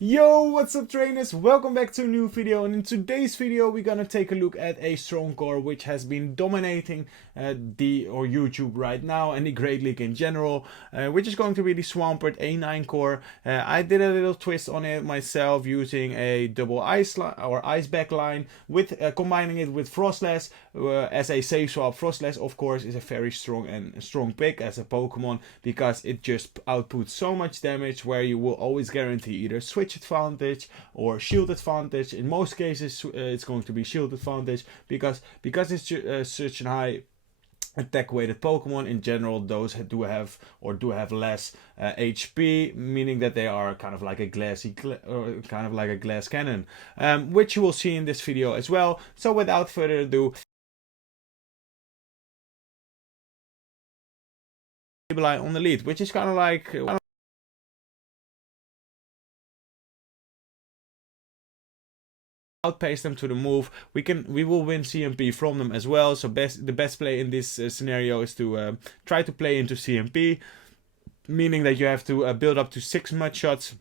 Yo, what's up trainers, welcome back to a new video, and in today's video we're gonna take a look at a strong core which has been dominating YouTube right now and the Great League in general, which is going to be the Swampert A9 core. I did a little twist on it myself using a double ice backline with combining it with FROSLASS as a safe swap. FROSLASS of course is a very strong pick as a Pokemon because it just outputs so much damage where you will always guarantee either switch advantage or shield advantage. In most cases it's going to be shield advantage because it's such a high attack weighted Pokemon. In general, those do have less HP, meaning that they are kind of like a glass cannon, which you will see in this video as well. So without further ado, Sableye on the lead, which is kind of like outpace them to the move. We will win CMP from them as well. So the best play in this scenario is to try to play into CMP, meaning that you have to build up to 6 mud shots.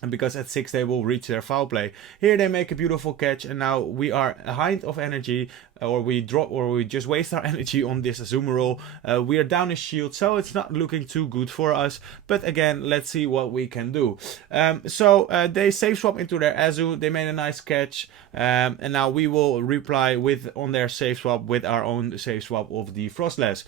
And because at 6 they will reach their foul play. Here they make a beautiful catch, and now we are behind of energy, or we just waste our energy on this Azumarill. We are down a shield, so it's not looking too good for us. But again, let's see what we can do. They safe swap into their Azu. They made a nice catch, and now we will reply on their safe swap with our own safe swap of the FROSLASS.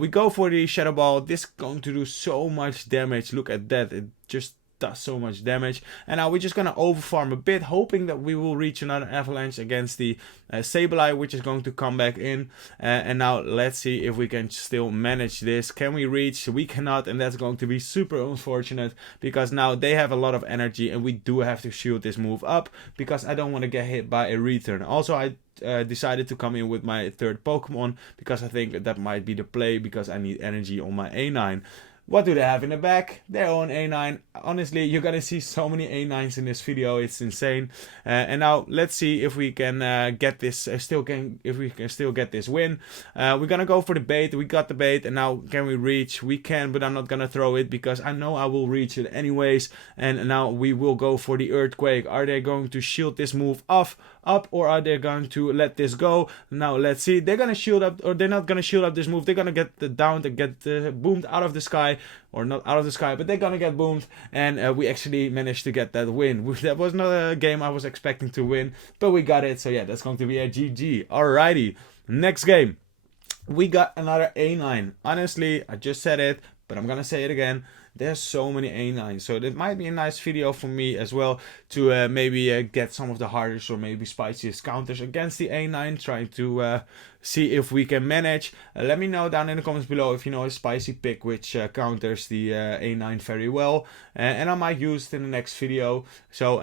We go for the Shadow Ball. This is going to do so much damage. Look at that. It just does so much damage, and now we're just gonna overfarm a bit, hoping that we will reach another avalanche against the Sableye, which is going to come back in. And now let's see if we can still manage this. Can we reach? We cannot, and that's going to be super unfortunate because now they have a lot of energy, and we do have to shield this move up because I don't want to get hit by a return. Also, I decided to come in with my third Pokemon because I think that might be the play because I need energy on my A9. What do they have in the back? Their own A9. Honestly, you're gonna see so many A9s in this video. It's insane. And now let's see if we can get this. If we can still get this win. We're gonna go for the bait. We got the bait, and now can we reach? We can, but I'm not gonna throw it because I know I will reach it anyways. And now we will go for the Earthquake. Are they going to shield this move up, or are they going to let this go? Now let's see. They're gonna shield up, or they're not gonna shield up this move. They're gonna get the down to get boomed out of the sky. Or not out of the sky, but they're gonna get boomed, and we actually managed to get that win. That was not a game I was expecting to win, but we got it. So yeah, that's going to be a GG. Alrighty, next game. We got another A9. Honestly, I just said it, but I'm gonna say it again. There's so many A9s, so that might be a nice video for me as well to maybe get some of the hardest or maybe spiciest counters against the A9, trying to see if we can manage. Let me know down in the comments below if you know a spicy pick which counters the A9 very well, and I might use it in the next video. So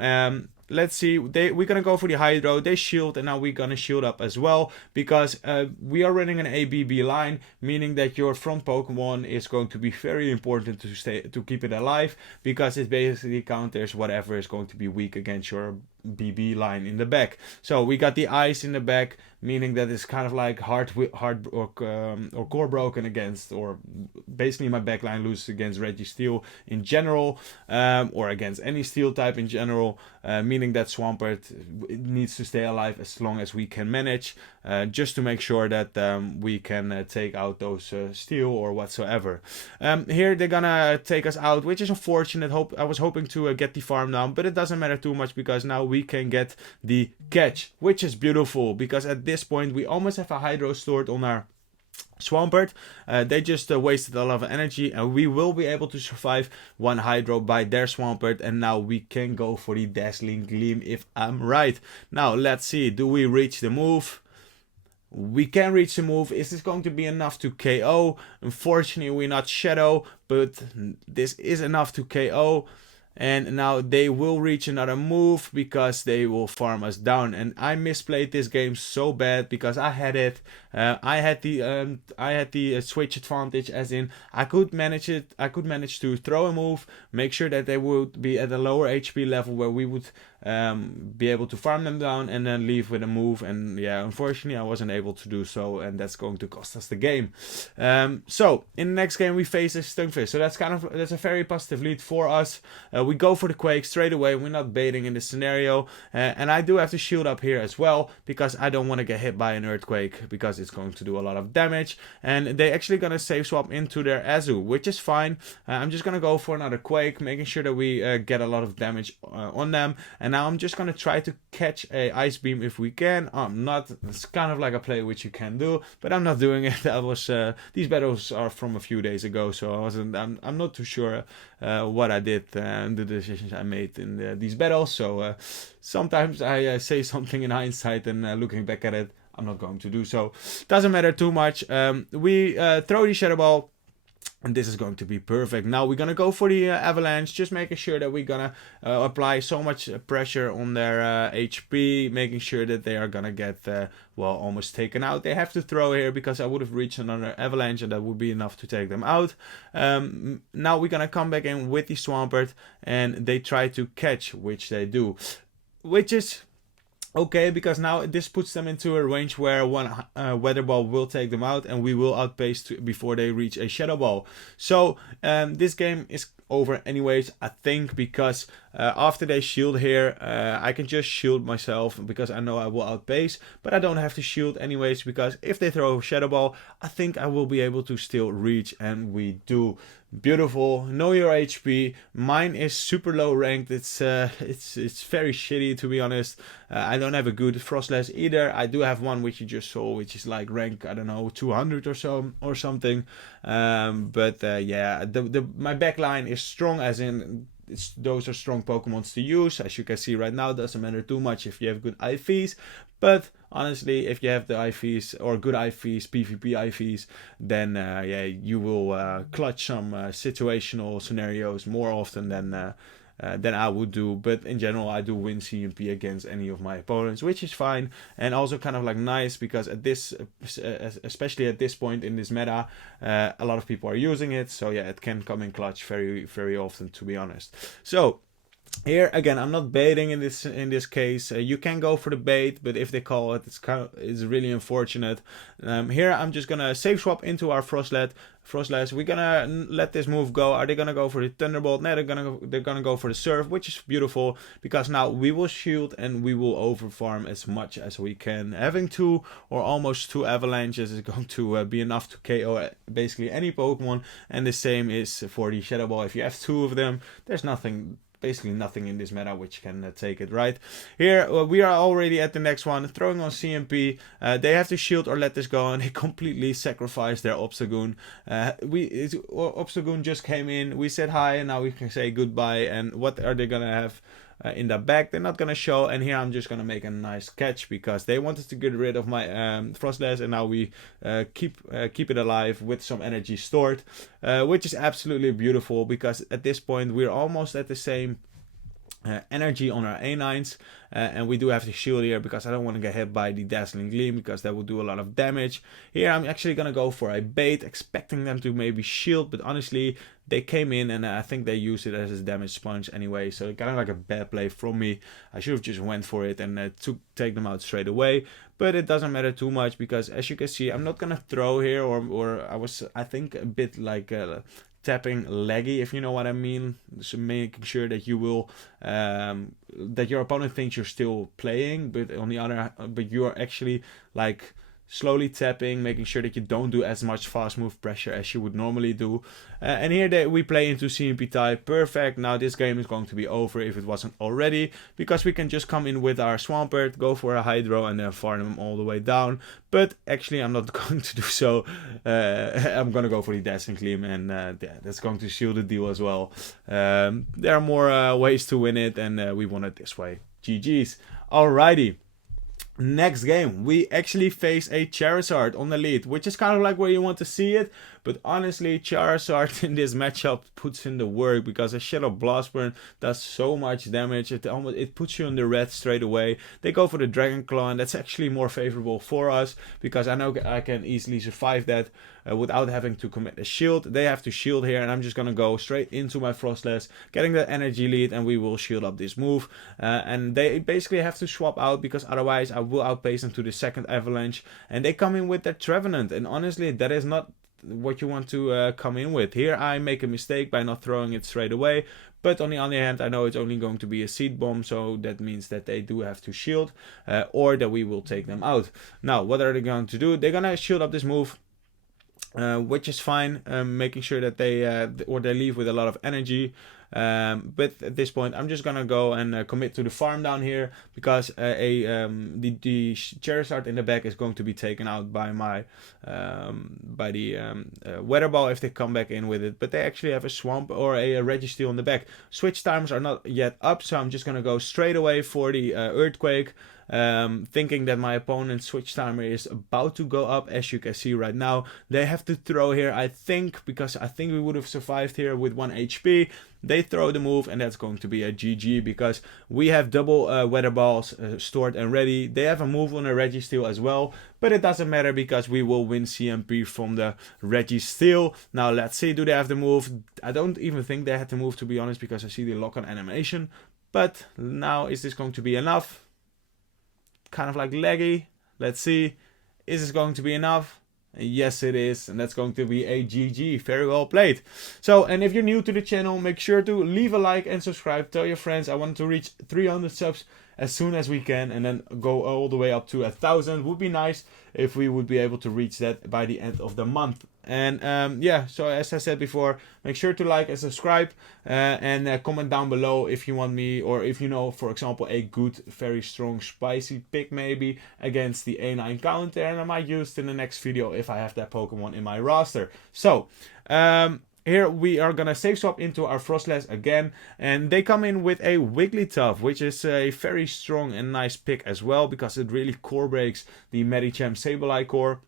let's see, we're gonna go for the Hydro. They shield, and now we're gonna shield up as well because we are running an ABB line, meaning that your front Pokemon is going to be very important to keep it alive because it basically counters whatever is going to be weak against your BB line in the back. So we got the ice in the back, meaning that it's kind of like hard or core broken against, or basically my backline loses against Registeel in general, or against any steel type in general, meaning that Swampert needs to stay alive as long as we can manage, just to make sure that we can take out those steel or whatsoever. Here they're gonna take us out, which is unfortunate. I was hoping to get the farm down, but it doesn't matter too much because now we can get the catch, which is beautiful because at this point we almost have a Hydro stored on our Swampert. They just wasted a lot of energy, and we will be able to survive one Hydro by their Swampert, and now we can go for the Dazzling Gleam if I'm right. Now let's see, do we reach the move? We can reach the move. Is this going to be enough to KO? Unfortunately, we're not Shadow, but this is enough to KO. And now they will reach another move because they will farm us down. And I misplayed this game so bad because I had it. I had the switch advantage, as in I could manage to throw a move, make sure that they would be at a lower HP level where we would be able to farm them down, and then leave with a move. And yeah, unfortunately I wasn't able to do so, and that's going to cost us the game. So in the next game we face a Stunfisk, so that's a very positive lead for us. We go for the Quake straight away, we're not baiting in this scenario, and I do have to shield up here as well, because I don't want to get hit by an Earthquake, because it's going to do a lot of damage. And they actually gonna safe swap into their Azu, which is fine. I'm just gonna go for another Quake, making sure that we get a lot of damage on them. And now I'm just gonna try to catch a Ice Beam if we can. I'm not. It's kind of like a play which you can do, but I'm not doing it. That was these battles are from a few days ago, so I wasn't. I'm not too sure what I did and the decisions I made in these battles. So sometimes I say something in hindsight, and looking back at it, I'm not going to do so. Doesn't matter too much. We throw the Shadow Ball. And this is going to be perfect. Now we're gonna go for the Avalanche, just making sure that we're gonna apply so much pressure on their HP, making sure that they are gonna get, well, almost taken out. They have to throw here, because I would have reached another Avalanche, and that would be enough to take them out. Now we're gonna come back in with the Swampert, and they try to catch, which they do. Which is okay, because now this puts them into a range where one Weather Ball will take them out, and we will outpace before they reach a Shadow Ball. So this game is over anyways, I think, because after they shield here, I can just shield myself, because I know I will outpace, but I don't have to shield anyways, because if they throw a Shadow Ball, I think I will be able to still reach, and we do. Beautiful. Know your HP. Mine is super low ranked. It's very shitty, to be honest. I don't have a good FROSLASS either. I do have one which you just saw, which is like rank, I don't know, 200 or so or something. But yeah, my backline is strong, as in those are strong Pokemons to use. As you can see right now, doesn't matter too much if you have good IVs, but honestly, if you have the IVs or good IVs, PvP IVs, then yeah, you will clutch some situational scenarios more often than I would do. But in general, I do win CMP against any of my opponents, which is fine, and also kind of like nice, because at this, especially at this point in this meta, a lot of people are using it. So yeah, it can come in clutch very, very often, to be honest. So here again, I'm not baiting in this case. You can go for the bait, but if they call it, it's really unfortunate. Here I'm just gonna safe swap into our FROSLASS. We're gonna let this move go. Are they gonna go for the Thunderbolt? No, they're gonna go for the Surf, which is beautiful, because now we will shield and we will overfarm as much as we can. Having 2 or almost 2 Avalanches is going to be enough to KO basically any Pokemon, and the same is for the Shadow Ball. If you have 2 of them, there's basically nothing in this meta which can take it, right? Here we are already at the next one, throwing on CMP. They have to shield or let this go, and they completely sacrificed their Obstagoon. Obstagoon just came in, we said hi, and now we can say goodbye. And what are they gonna have in the back? They're not gonna show. And here I'm just gonna make a nice catch, because they wanted to get rid of my FROSLASS, and now we keep it alive with some energy stored, which is absolutely beautiful, because at this point we're almost at the same energy on our A9s, and we do have to shield here, because I don't want to get hit by the Dazzling Gleam, because that will do a lot of damage. Here I'm actually gonna go for a bait, expecting them to maybe shield, but honestly they came in, and I think they used it as a damage sponge anyway, so kind of like a bad play from me. I should have just went for it and take them out straight away, but it doesn't matter too much, because as you can see, I'm not gonna throw here, or I think a bit like tapping laggy, if you know what I mean. So making sure that you will that your opponent thinks you're still playing, but you're actually like slowly tapping, making sure that you don't do as much fast move pressure as you would normally do. And here we play into CMP type. Perfect. Now this game is going to be over if it wasn't already, because we can just come in with our Swampert, go for a Hydro, and then farm them all the way down. But actually I'm not going to do so. I'm going to go for the Dazzling Gleam, and yeah, that's going to seal the deal as well. There are more ways to win it, and we won it this way. GG's. Alrighty. Next game, we actually face a Charizard on the lead, which is kind of like where you want to see it. But honestly, Charizard in this matchup puts in the work, because a Shadow Blast Burn does so much damage. It puts you in the red straight away. They go for the Dragon Claw, and that's actually more favorable for us, because I know I can easily survive that without having to commit a shield. They have to shield here, and I'm just gonna go straight into my Frostless, getting the energy lead, and we will shield up this move. And they basically have to swap out, because otherwise I will outpace them to the second Avalanche, and they come in with their Trevenant, and honestly, that is not what you want to come in with. Here I make a mistake by not throwing it straight away, but on the other hand, I know it's only going to be a seed bomb, so that means that they do have to shield, or that we will take them out. Now, what are they going to do? They're gonna shield up this move, which is fine, making sure that they leave with a lot of energy. But at this point, I'm just gonna go and commit to the farm down here, because the Charizard in the back is going to be taken out by my Weather Ball if they come back in with it. But they actually have a Swamp or a Registeel in the back. Switch timers are not yet up, so I'm just gonna go straight away for the Earthquake. Thinking that my opponent's switch timer is about to go up, as you can see right now. They have to throw here, I think, because I think we would have survived here with 1 HP. They throw the move, and that's going to be a GG, because we have double Weather Balls stored and ready. They have a move on a Registeel as well, but it doesn't matter, because we will win CMP from the Registeel. Now let's see, do they have the move? I don't even think they had the move, to be honest, because I see the lock-on animation. But now, is this going to be enough? Kind of like laggy. Let's see. Is this going to be enough? Yes, it is, and that's going to be a GG. Very well played. So, and if you're new to the channel, make sure to leave a like and subscribe. Tell your friends. I want to reach 300 subs as soon as we can, and then go all the way up to 1,000. Would be nice if we would be able to reach that by the end of the month. And yeah, so as I said before, make sure to like and subscribe, and comment down below if you want me, or if you know, for example, a good, very strong, spicy pick maybe against the A9 counter, and I might use it in the next video if I have that Pokemon in my roster. So, here we are gonna save swap into our Frostless again, and they come in with a Wigglytuff, which is a very strong and nice pick as well, because it really core breaks the Medicham Sableye core.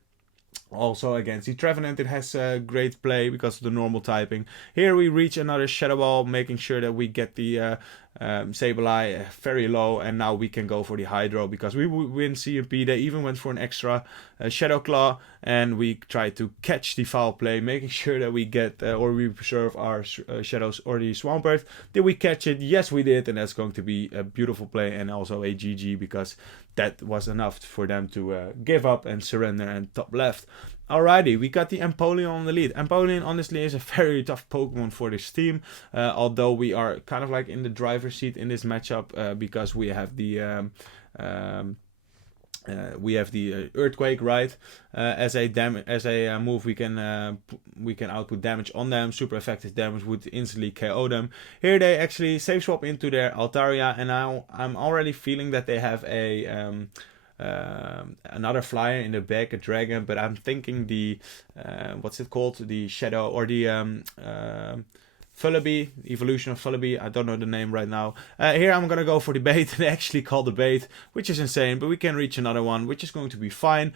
Also against the Trevenant, it has great play because of the normal typing. Here we reach another Shadow Ball, making sure that we get the Sableye very low, and now we can go for the Hydro, because we win CMP. They even went for an extra Shadow Claw, and we try to catch the foul play, making sure that we get or we preserve our Shadows or the Swampert. Did we catch it? Yes, we did, and that's going to be a beautiful play, and also a GG, because that was enough for them to give up and surrender and top left. Alrighty, we got the Empoleon on the lead. Empoleon honestly is a very tough Pokemon for this team, although we are kind of like in the driver's seat in this matchup, because we have the Earthquake, right? As a move, we can output damage on them. Super effective damage would instantly KO them. Here they actually save swap into their Altaria, and now I'm already feeling that they have a another flyer in the back, a dragon, but I'm thinking the what's it called, the Shadow, or the Fullaby, evolution of Fullaby, I don't know the name right now. Here I'm gonna go for the bait. They actually call the bait, which is insane, but we can reach another one, which is going to be fine.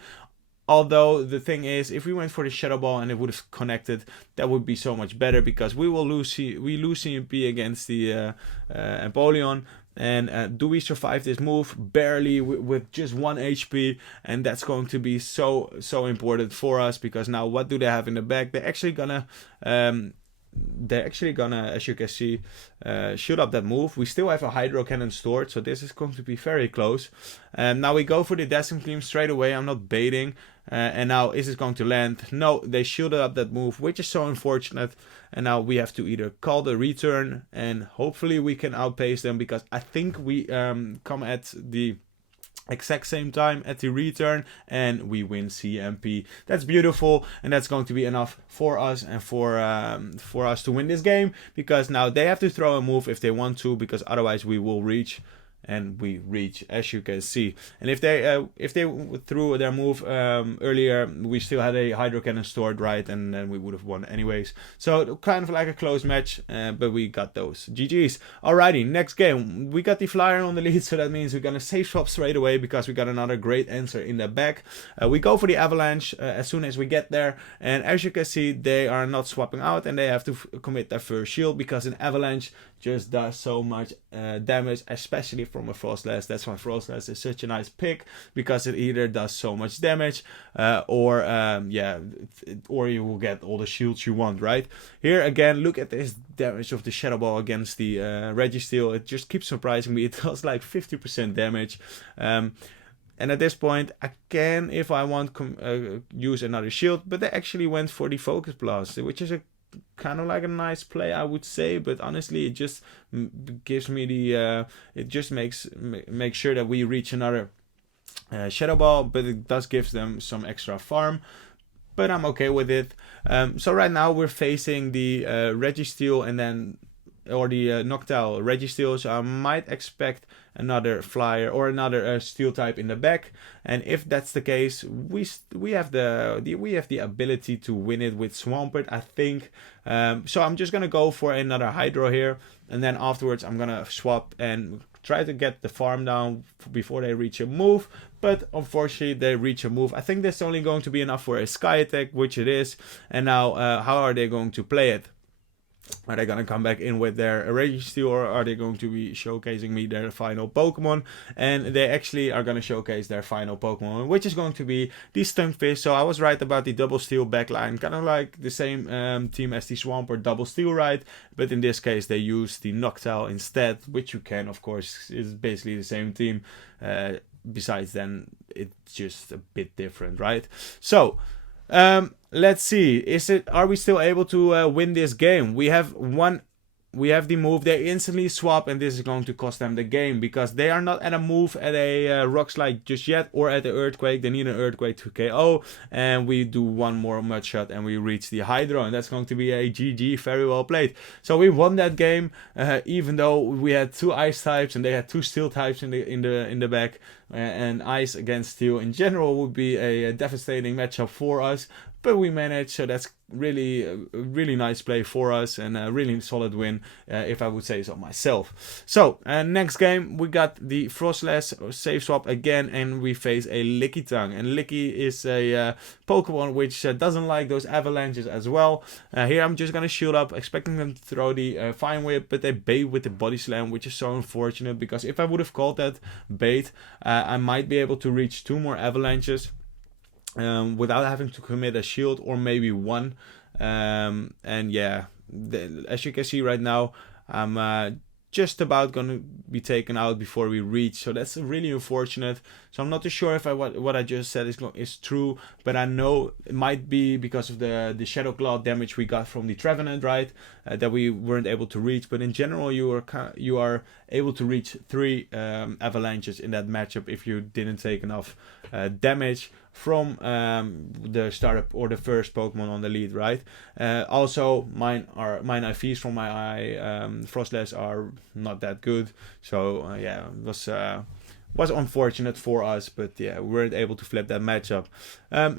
Although the thing is, if we went for the Shadow Ball and it would have connected, that would be so much better, because we lose CMP against the Empoleon. And do we survive this move? Barely, with just 1 HP, and that's going to be so important for us, because now what do they have in the back? They're actually gonna as you can see, shoot up that move. We still have a Hydro Cannon stored, so this is going to be very close. And now we go for the Dazzling Gleam straight away. I'm not baiting. And now, is it going to land? No, they shielded up that move, which is so unfortunate. And now we have to either call the return, and hopefully we can outpace them, because I think we come at the exact same time at the return, and we win CMP. That's beautiful, and that's going to be enough for us, and for us to win this game, because now they have to throw a move if they want to, because otherwise we will reach. and we reach, as you can see. And if they threw their move earlier, we still had a Hydro Cannon stored, right, and then we would have won anyways. So kind of like a close match, but we got those. GG's. Alrighty, next game. We got the flyer on the lead, so that means we're gonna safe swap straight away because we got another great answer in the back. We go for the avalanche as soon as we get there, and as you can see, they are not swapping out, and they have to commit their first shield because an avalanche just does so much damage, especially from a FROSLASS. That's why FROSLASS is such a nice pick, because it either does so much damage or you will get all the shields you want, right? Here again, look at this damage of the Shadow Ball against the Registeel. It just keeps surprising me. It does like 50% damage. And at this point, I can, if I want, use another shield, but they actually went for the Focus Blast, which is a kind of like a nice play, I would say. But honestly, it just gives me the it just makes sure that we reach another Shadow Ball, but it does give them some extra farm, but I'm okay with it. So right now we're facing the Registeel and then or the Noctowl Registeel, so I might expect another flyer or another steel type in the back. And if that's the case, we have the ability to win it with Swampert, I think. So I'm just gonna go for another Hydro here, and then afterwards I'm gonna swap and try to get the farm down before they reach a move. But unfortunately they reach a move. I think that's only going to be enough for a Sky Attack, which it is. And now how are they going to play it? Are they going to come back in with their Registeel, or are they going to be showcasing me their final Pokemon? And they actually are going to showcase their final Pokemon, which is going to be the Stunfisk. So I was right about the double steel backline, kind of like the same team as the Swampert double steel, right? But in this case they use the Noctowl instead, which you can, of course, is basically the same team. Besides then it's just a bit different, right? So let's see, are we still able to win this game? We have the move, they instantly swap, and this is going to cost them the game because they are not at a move at a Rock Slide just yet, or at the Earthquake. They need an Earthquake to KO, and we do one more Mud Shot and we reach the Hydro, and that's going to be a GG. Very well played. So we won that game, even though we had two Ice types and they had two Steel types in the back, and Ice against Steel in general would be a devastating matchup for us. But we managed, so that's really nice play for us, and a really solid win, if I would say so myself. So next game we got the FROSLASS safe swap again, and we face a Lickitung, and Licky is a Pokemon which doesn't like those avalanches as well. Here I'm just gonna shield up, expecting them to throw the Fine Whip, but they bait with the Body Slam, which is so unfortunate because if I would have called that bait, I might be able to reach 2 more avalanches. Without having to commit a shield, or maybe one. And yeah, as you can see right now, I'm just about going to be taken out before we reach, so that's really unfortunate. So I'm not too sure if what I just said is true, but I know it might be because of the Shadow Claw damage we got from the Trevenant, right? That we weren't able to reach, but in general you are able to reach 3 avalanches in that matchup if you didn't take enough damage from the startup or the first Pokemon on the lead, right? Also, mine IVs from my FROSLASS are not that good, so yeah, it was unfortunate for us, but yeah, we weren't able to flip that matchup.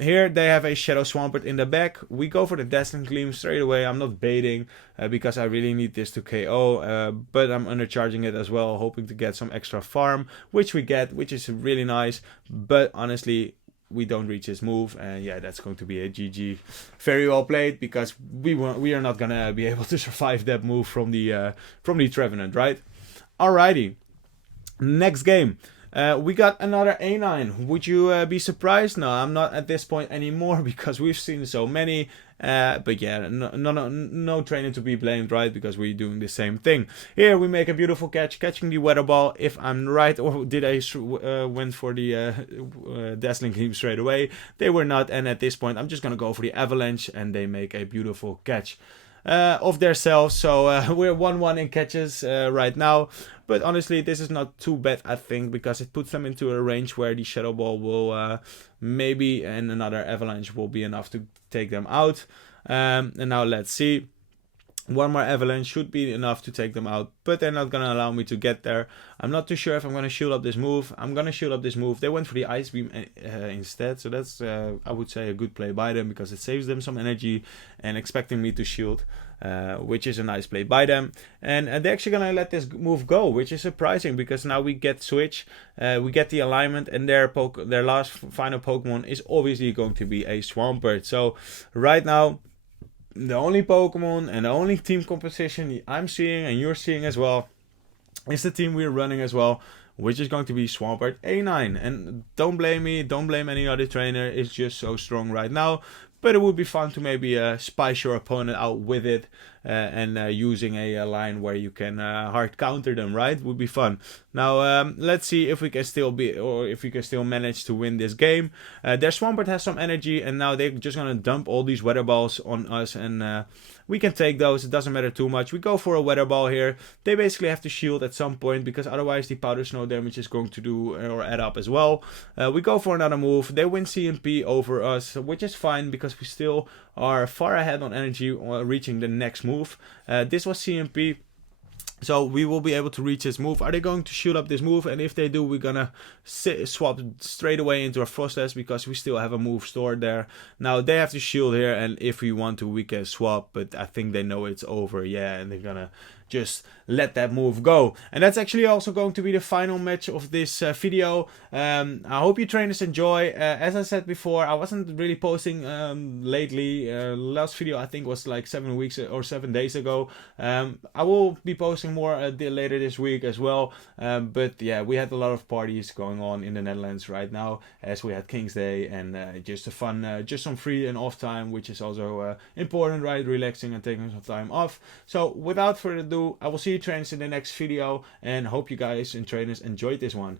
Here they have a Shadow Swampert in the back. We go for the Dazzling Gleam straight away. I'm not baiting because I really need this to KO, but I'm undercharging it as well, hoping to get some extra farm, which we get, which is really nice. But honestly, we don't reach his move, and yeah, that's going to be a GG. Very well played, because we are not gonna be able to survive that move from the Trevenant, right? Alrighty, next game. We got another A9. Would you be surprised? No, I'm not at this point anymore because we've seen so many. But yeah, no trainer to be blamed, right? Because we're doing the same thing. Here we make a beautiful catch, catching the Weather Ball. If I'm right, or did I went for the Dazzling Gleam straight away? They were not, and at this point I'm just gonna go for the Avalanche, and they make a beautiful catch of themselves. So we're 1-1 in catches right now. But honestly, this is not too bad, I think, because it puts them into a range where the Shadow Ball will maybe, and another Avalanche will be enough to take them out. And now let's see. One more avalanche should be enough to take them out, but they're not gonna allow me to get there. I'm not too sure if I'm gonna shield up this move. I'm gonna shield up this move. They went for the ice beam instead, so that's I would say a good play by them, because it saves them some energy and expecting me to shield, which is a nice play by them. And they're actually gonna let this move go, which is surprising, because now we get switch, we get the alignment, and their last final Pokemon is obviously going to be a Swampert. So right now, the only Pokemon and the only team composition I'm seeing, and you're seeing as well, is the team we're running as well, which is going to be Swampert A9. And don't blame me, don't blame any other trainer, it's just so strong right now. But it would be fun to maybe spice your opponent out with it, and using a line where you can hard counter them, right? Would be fun. Now let's see if we can still manage to win this game. Their Swampert has some energy, and now they're just gonna dump all these weather balls on us, and we can take those. It doesn't matter too much. We go for a weather ball here. They basically have to shield at some point, because otherwise the powder snow damage is going to do or add up as well. We go for another move. They win CMP over us, which is fine, because we still are far ahead on energy, reaching the next move. This was CMP, so we will be able to reach this move. Are they going to shoot up this move? And if they do, we're gonna swap straight away into a FROSLASS, because we still have a move stored there. Now they have to shield here, and if we want to, we can swap, but I think they know it's over, yeah, and they're gonna just let that move go. And that's actually also going to be the final match of this video. I hope you trainers enjoy. As I said before, I wasn't really posting lately. Last video I think was like 7 weeks or 7 days ago. I will be posting more later this week as well. But yeah, we had a lot of parties going on in the Netherlands right now, as we had King's Day, and just a fun, just some free and off time, which is also important, right? Relaxing and taking some time off. So without further ado, I will see you trainers in the next video, and hope you guys and trainers enjoyed this one.